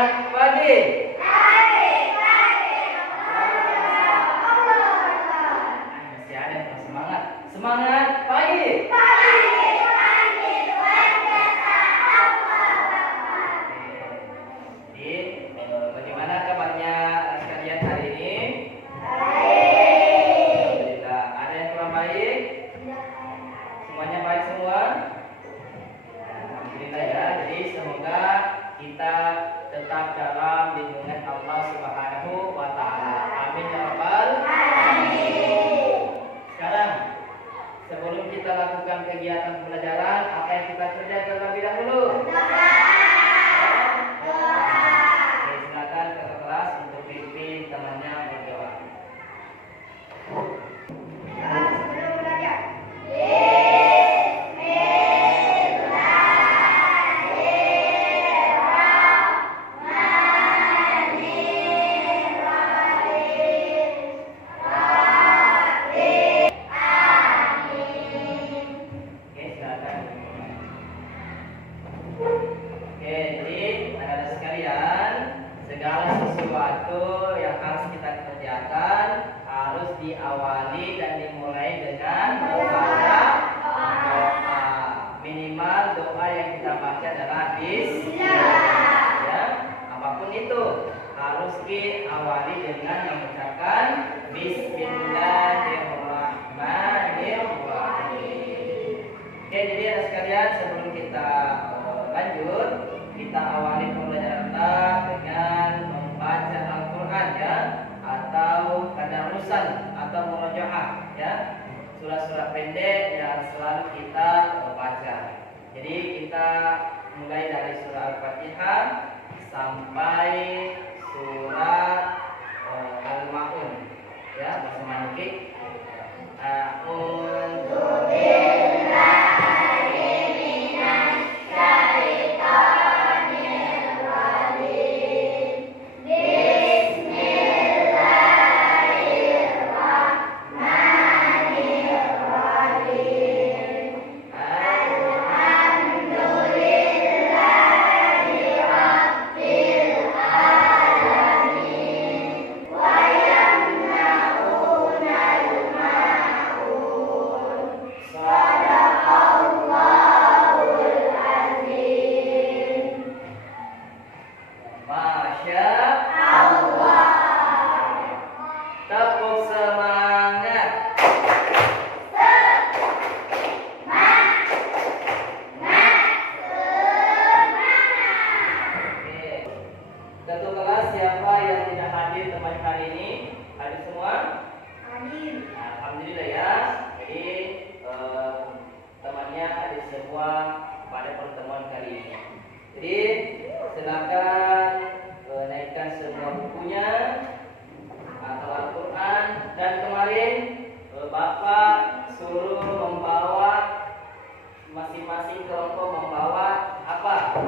Semangat pagi. Masih ada yang semangat. Semangat pagi. Jadi, bagaimana kabarnya sekalian hari ini? Alhamdulillah. Ada yang kurang baik? Semuanya baik semua? Alhamdulillah ya. Jadi semoga kita tetap dalam lindungan Allah Subhanahu wa taala. Amin ya rabbal alamin. Sekarang sebelum kita lakukan kegiatan pembelajaran, apa yang kita kerjakan terlebih dahulu? Oke, silakan ke kelas untuk pimpin temannya berdoa. Sebelum belajar. Oke, silakan. Oke, jadi anak-anak sekalian, segala sesuatu yang harus kita kerjakan harus diawali dan dimulai dengan membaca doa. Minimal doa yang kita baca adalah bismillah. Ya, apapun itu harus diawali dengan mengucapkan bismillahirrahmanirrahim. Oke, jadi anak sekalian, sebelum kita lanjut, kita awali pembelajaran kita dengan membaca Al-Quran ya, atau tadarusan atau murojaah ya, surah-surah pendek yang selalu kita baca. Jadi kita mulai dari surah Al-Fatihah sampai surat Al-Maun ya, bahasa Manukik. Masya Allah. Tepuk semangat. Oke. Ketua kelas siapa yang tidak hadir teman hari ini? Hadir semua? Alhamdulillah ya. Jadi temannya hadir semua pada pertemuan kali ini. Jadi silakan naikkan semua bukunya atau Al-Quran, dan kemarin Bapak suruh membawa masing-masing kelompok membawa apa?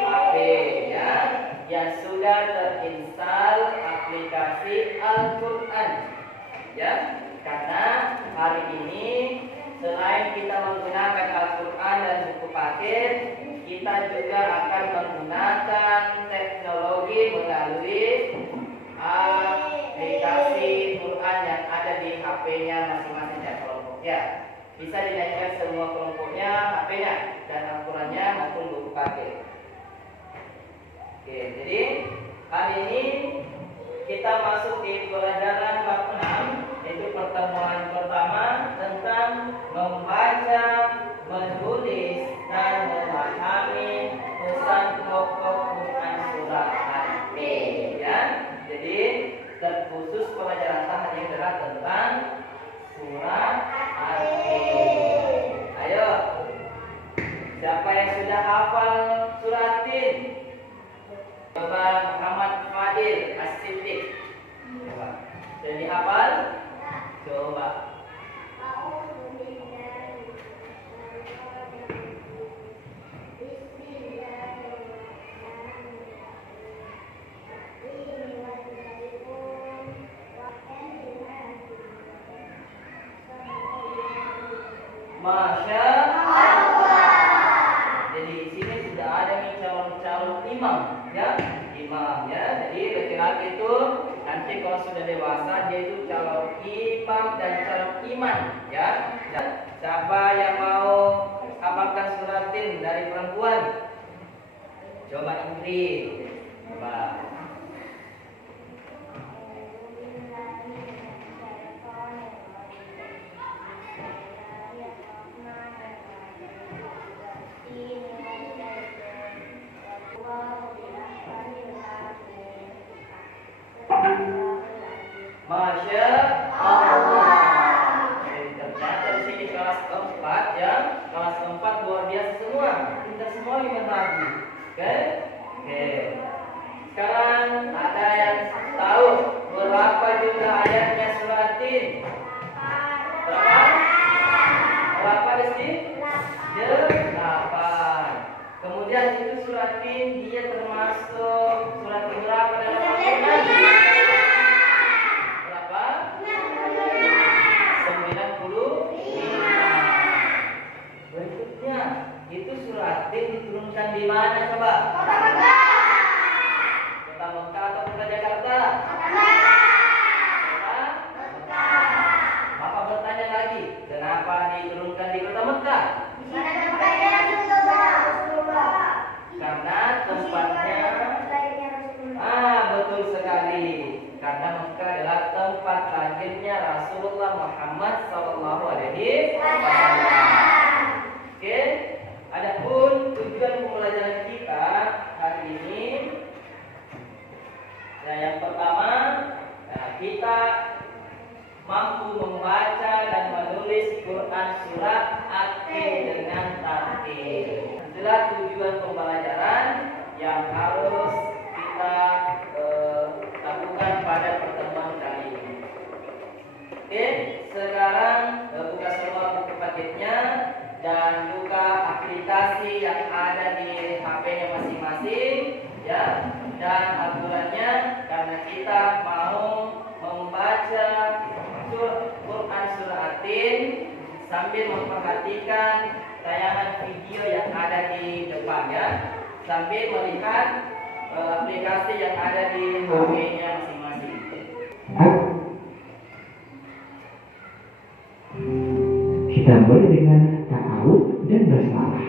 HP ya, yang sudah terinstal aplikasi Al-Quran ya, karena hari ini selain kita menggunakan Al-Quran dan buku paket, kita juga akan menggunakan teknologi melalui aplikasi Quran yang ada di HP-nya masing-masing ya kelompok ya. Bisa dinaikkan semua kelompoknya HP-nya dan Al-Qurannya maupun buku paket. Oke, jadi hari ini kita masuk di pelajaran bab 6, yaitu pertemuan pertama tentang membaca, menulis, dan memahami pesan pokok Quran surah Al-Fatihah ya. Jadi terkhusus pelajaran hari ini adalah tentang surah Al-Fatihah. Ayo, siapa yang sudah hafal surah Tin? Coba Muhammad Fadil As-Siddiq. Coba. Sudah dihafal? Coba. Masya Allah. Jadi di sini sudah ada nih calon-calon imam ya, imam ya. Jadi laki-laki itu nanti kalau sudah dewasa dia itu calon imam dan calon iman ya. Siapa yang mau hafalkan suratin dari perempuan? Coba Ingrid. Coba. Masya Allah. Ternyata di sini kelas keempat ya, kelas keempat luar biasa semua. Kita semua 5 lagi. Oke? Oke. Sekarang ada yang tahu berapa jumlah ayatnya suratin? Berapa? Berapa di sini? 8. Kemudian itu suratin dia termasuk suratin berapa dalam Al-Quran? Berapa? 95. Berikutnya itu suratin diturunkan di mana coba? Kota Mekah atau Kota Jakarta? Bapak bertanya lagi, kenapa diturunkan di Kota Mekah? Karena tempatnya betul sekali. Karena Mekah adalah tempat lahirnya Rasulullah Muhammad sallallahu alaihi wasallam. Oke, adapun tujuan pembelajaran kita hari ini, nah yang pertama, kita mampu membaca dan menulis Quran surat At-Tin dengan tartil. Itulah tujuan pembelajaran yang harus kita lakukan pada pertemuan kali ini. Oke, sekarang buka semua buku paketnya dan buka aplikasi yang ada di HP-nya masing-masing ya. Dan aturannya karena kita mau membaca Quran surah At-Tin sambil memperhatikan tayangan video yang ada di depan ya, sambil melihat aplikasi yang ada di HP-nya masing-masing. Kita mulai dengan ta'awud dan basmalah.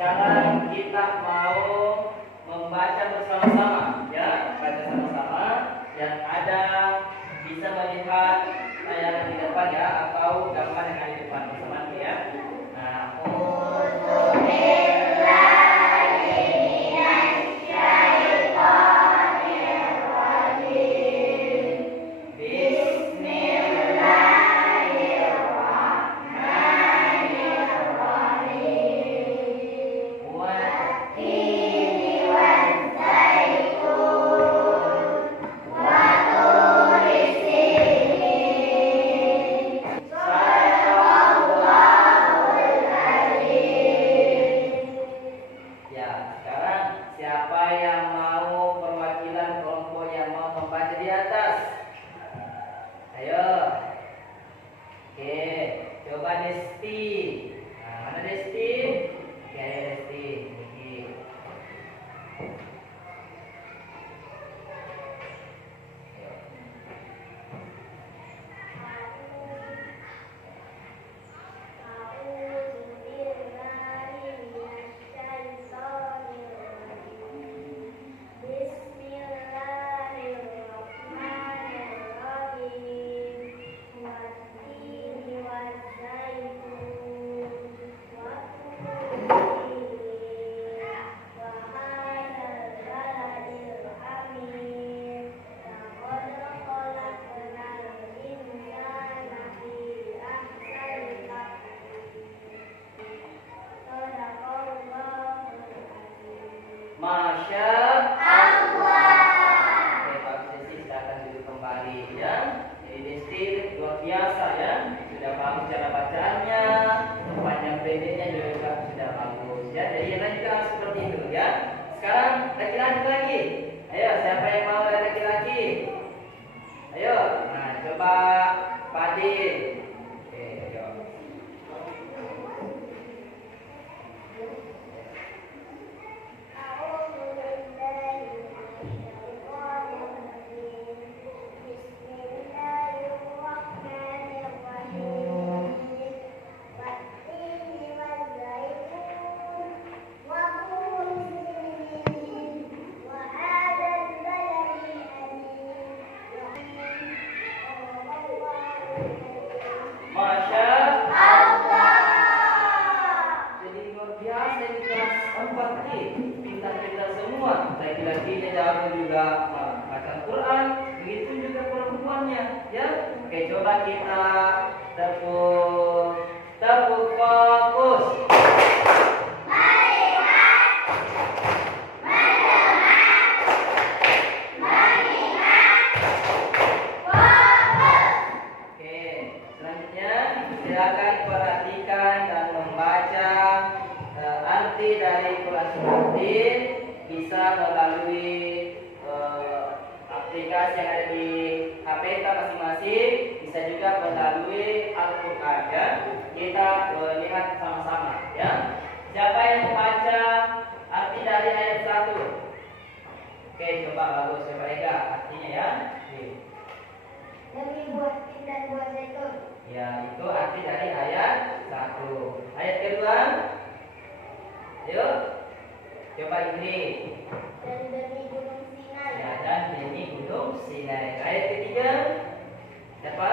Sekarang kita mau membaca bersama-sama ya, baca sama-sama yang ada bisa melihat tayangan di depan ya atau gambar yang ada di depan bersama ya. Nah, lagi. Ayo, siapa yang mau laki-laki? Ayo, nah coba Fadil. Oke, ayo. Masya jadi luar biasa di kelas 4 nih. Pintar-pintar semua. Laki-lakinya jago juga baca Quran, begitu juga perempuannya, ya. Oke, coba kita tepuk fokus. Oke, selanjutnya silakan perhatikan dan membaca arti dari Quran Surat bisa melalui aplikasi yang ada di HP kita masing-masing, bisa juga melalui Al-Quran, ya. Kita lihat sama-sama, ya. Siapa yang membaca arti dari ayat 1? Oke, coba bagus, coba Ega artinya, ya. Oke. Demi buah tin dan buah zaitun. Ya, itu arti dari ayat 1. Ayat kedua, ayo, coba ini. Dan demi gunung Sinai. Ya, dan demi gunung Sinai. Ayat ketiga, siapa?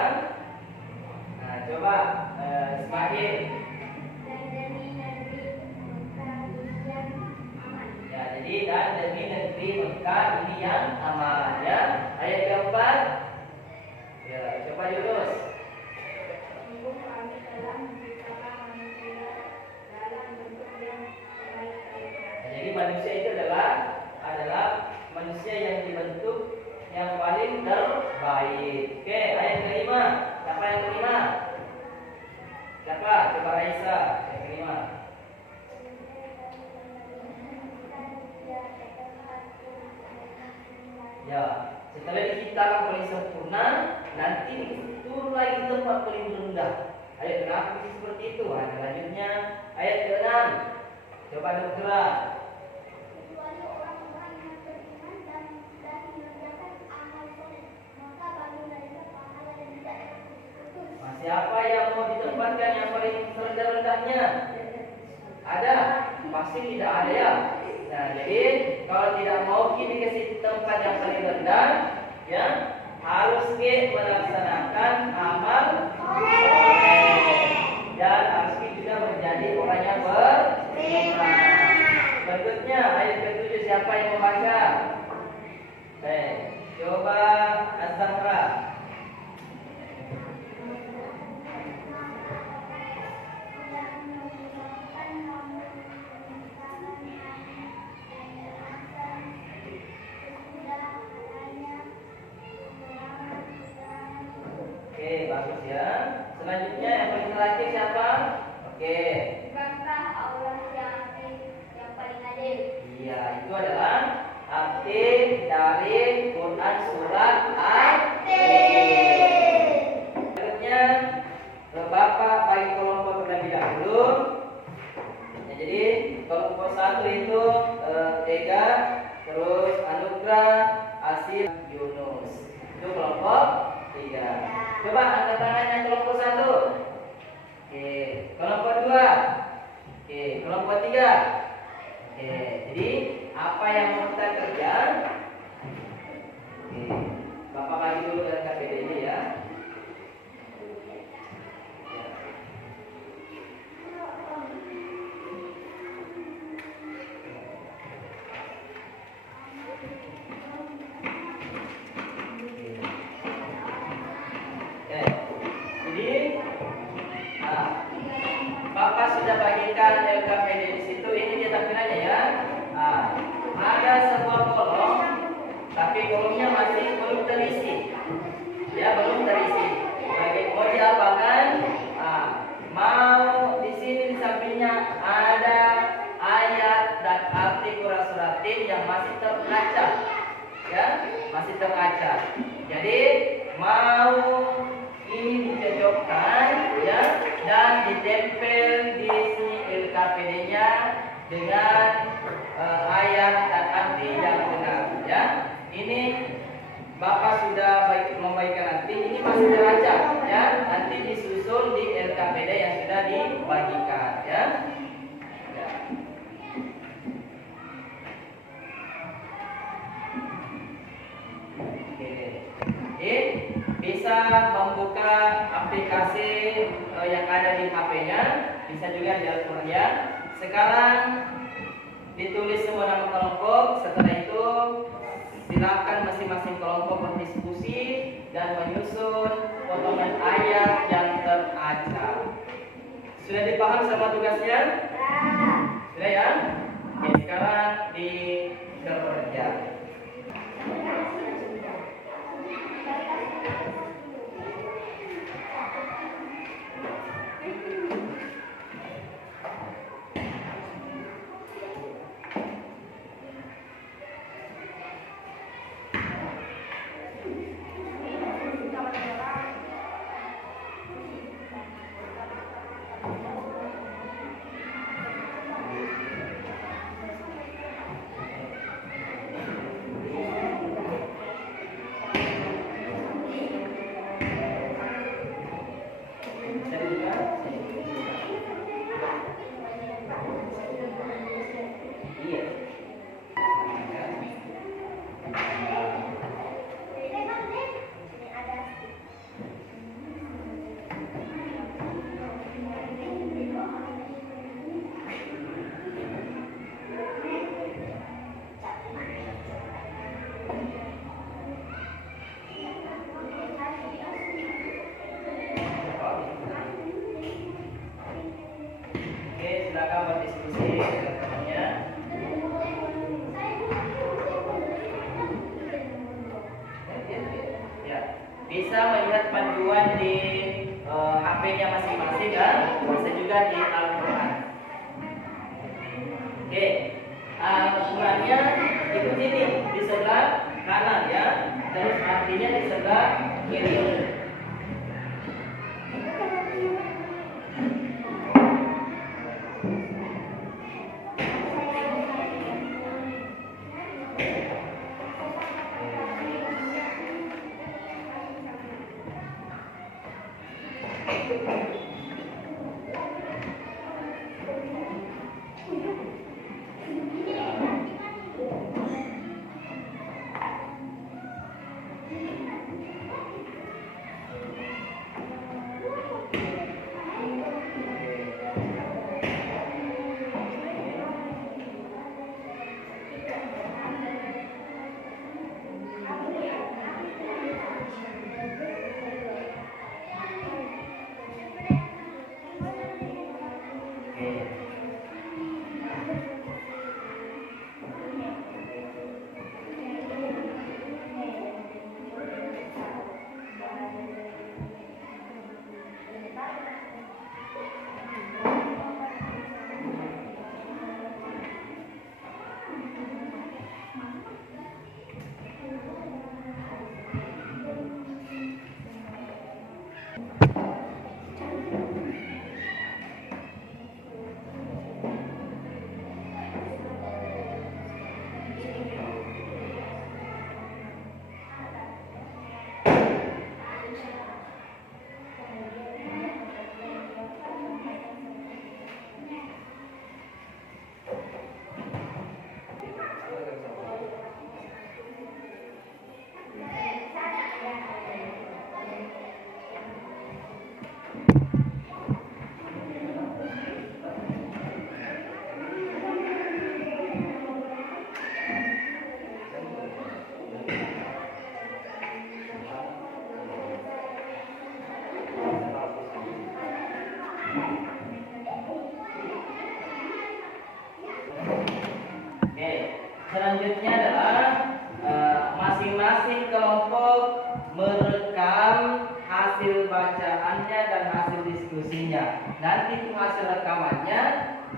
Nah, coba Ismail. Dan demi negeri Mekah yang aman. Ya, jadi dan demi negeri Mekah ini yang aman, ya. Ayat keempat, ya, coba Yunus. Sungguh kami telah menciptakan manusia dalam bentuk yang sebaik-baiknya. Jadi manusia itu adalah manusia yang dibentuk yang paling terbaik. Oke, ayat kelima. Siapa yang kelima? Siapa? Coba Raisa. Yang kelima. Ya, setelah diciptakan paling sempurna, nanti turun lagi ke tempat paling rendah. Ayat kenapa sih seperti itu? Nah, selanjutnya ayat ke-6. Coba Nukra. Kecuali orang-orang yang beriman dan mengerjakan amal soleh, maka bagi mereka pahala yang tidak terputus. Siapa yang mau ditempatkan yang paling rendah-rendahnya? Ada? Pasti tidak ada, ya. Nah, jadi kalau tidak mau kita dikasih tempat yang paling rendah, ya, harus kita melaksanakan amal soleh dan harus kita juga menjadi orang yang beriman. Berikutnya ayat ke-7, siapa yang membaca? Baik, coba Az-Zahra. Oke, bagus, ya. Selanjutnya yang paling terakhir siapa? Oke. Bukankah Allah yang paling adil? Iya, itu adalah arti dari Quran surat Al-Tin. Selanjutnya Bapak bagi kelompok terlebih dahulu. Ya, jadi kelompok 1 itu Ega, terus Anugrah, Asil, Yunus. Itu kelompok 3. Coba angkat tangannya kelompok 1. Oke, kelompok 2. Oke, kelompok 3. Oke, jadi apa yang mau kita kerja? Oke, Bapak masih teracak. Jadi mau ini dicocokkan ya dan ditempel di sini LKPD-nya dengan ayat dan arti yang benar ya. Ini Bapak sudah membagikan nanti, ini masih teracak ya. Nanti disusun di LKPD yang sudah dibagikan ya. Bisa membuka aplikasi yang ada di HP-nya, bisa juga di Al-Quran. Sekarang ditulis semua nama kelompok. Setelah itu silakan masing-masing kelompok berdiskusi dan menyusun potongan ayat yang teracak. Sudah dipaham sama tugasnya? Sudah ya? Oke, sekarang dikerjakan. Silakan berdiskusi dengan temannya. Ya, bisa melihat panduan di HP-nya masing-masing kan? Bisa juga di Al-Quran. Oke, Al-Qurannya ikuti nih di sebelah kanan ya, terus artinya di sebelah kiri. Selanjutnya adalah masing-masing kelompok merekam hasil bacaannya dan hasil diskusinya. Nanti itu hasil rekamannya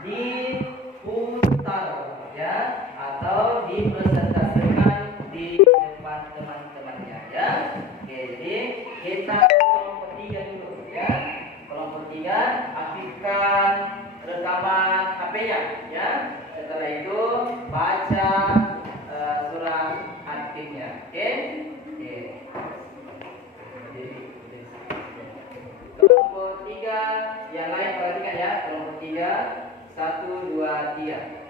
diputar ya atau dipresentasikan di depan teman-teman. aktifnya. Oke? Oke. Kelompok 3 yang lain perhatikan ya. Kelompok 3 1 2 3.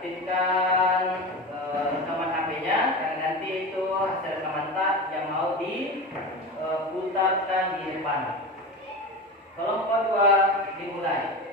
Aktifkan rekaman HP-nya yang nanti itu hasil rekaman tak yang mau diputarkan di depan. Kelompok 2 dimulai.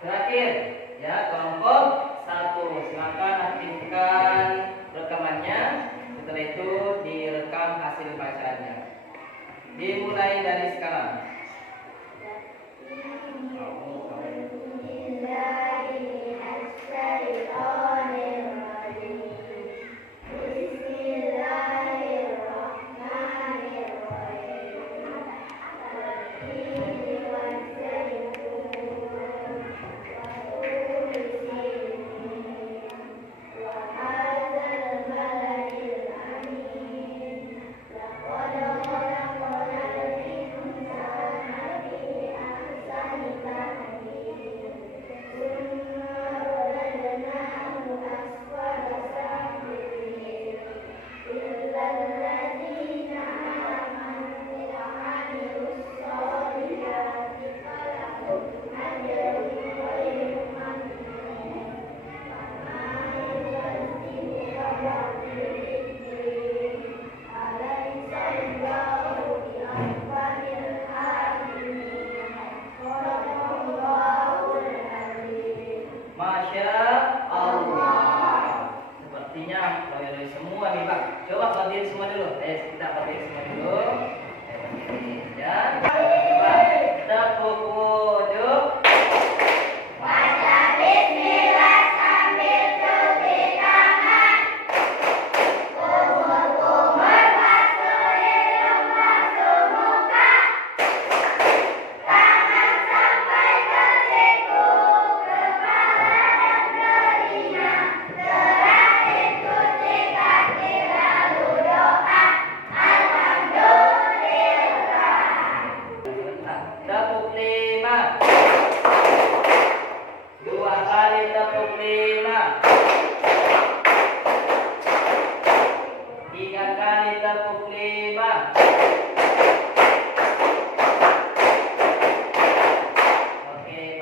Terakhir ya, kelompok 1 silakan aktifkan rekamannya. Setelah itu direkam hasil bacaannya. Dimulai dari sekarang. Semua nih Pak, coba berdiri semua dulu. Kita berdiri semua dulu. Ya, coba kita pukul. Baca bismillah sambil cuci tangan. Kumur-kumur basuh hidung, basuh muka. Tangan sampai ke siku, kepala dan telinga. Terakhir cuci kaki lalu doa. Alhamdulillah. Tepuk 5. 2 kali tepuk 5. 3 kali tepuk 5. Oke,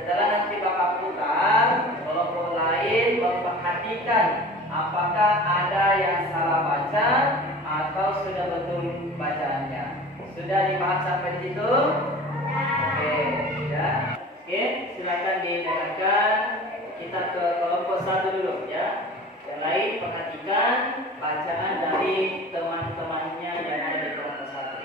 Setelah nanti Bapak putar, kelompok lain memperhatikan apakah ada yang salah baca atau sudah betul bacaannya. Sudah dipaham sampai di situ? Oke, ya. Oke, silakan didengarkan. Kita ke kelompok 1 dulu ya. Yang lain perhatikan bacaan dari teman-temannya yang ada di kelompok 1.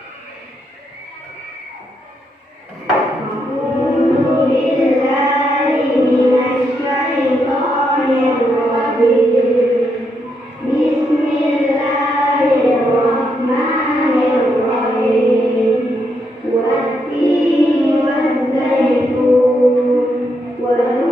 Wa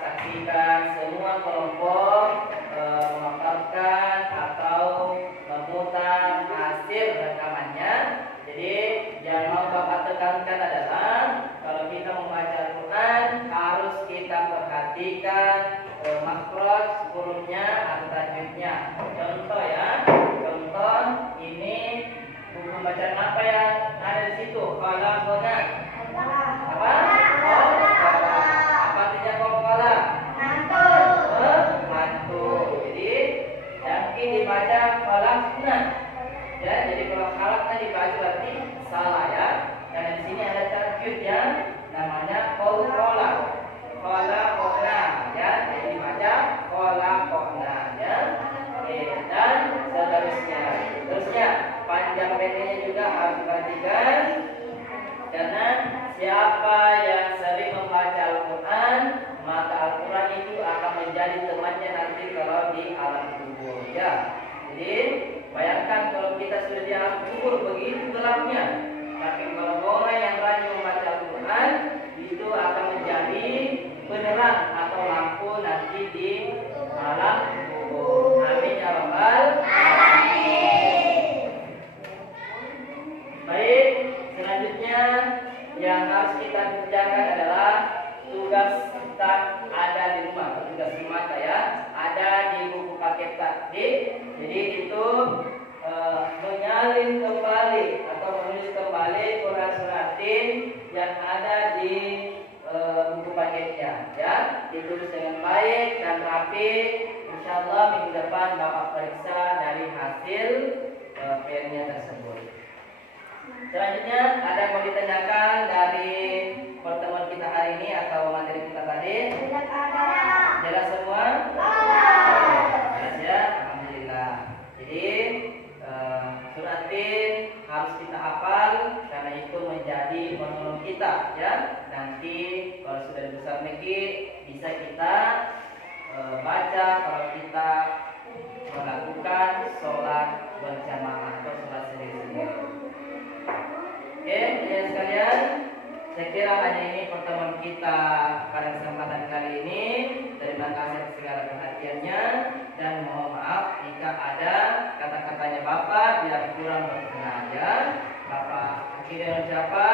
saksikan semua kelompok memaparkan atau memutar hasil rekamannya. Jadi yang mau Bapak tekankan adalah kalau kita membaca Al-Quran harus kita perhatikan makhraj hurufnya atau tajwidnya. Contoh ya, contoh ini buku bacaan apa yang ada di situ? Khalaqna. Apa? Apa artinya qala? Hantu. Jadi yang dibaca khalaqna. Ya, jadi kalau khalaqna dibaca berarti salah ya. Karena di sini ada tajwid yang namanya qala. Khalaqna ya, jadi dibaca khalaqna ya. Oke, dan seterusnya. Terusnya panjang pendeknya juga harus diperhatikan. Karena siapa yang sering membaca Al-Quran, maka Al-Quran itu akan menjadi temannya nanti kalau di alam kubur ya. Jadi bayangkan kalau kita sudah di alam kubur begitu gelapnya, tapi kalau orang yang rajin membaca Al-Quran itu akan menjadi penerang atau lampu nanti di alam kubur. Amin ya rabbal alamin. Baik, selanjutnya yang harus kita kerjakan adalah tugas kita ada di rumah, tugas rumah ya, ada di buku paket takdir. Jadi itu menyalin kembali atau menulis kembali Quran Suratin yang ada di buku paketnya ya, ditulis dengan baik dan rapi. Insyaallah minggu depan Bapak periksa dari hasil PR-nya tersebut. Selanjutnya ada yang mau ditanyakan dari pertemuan kita hari ini atau materi kita tadi? Jelas semua? Jelas ya, alhamdulillah. Jadi suratin harus kita hafal karena itu menjadi penolong kita ya. Nanti kalau sudah besar negeri bisa kita baca kalau kita melakukan sholat berjamaah atau sholat sendiri-sendiri. Oke, teman sekalian, saya kira hanya ini pertemuan kita pada kesempatan kali ini. Terima kasih atas segala perhatiannya dan mohon maaf jika ada kata-katanya Bapak yang kurang berkenan ya. Bapak akhirnya ucapan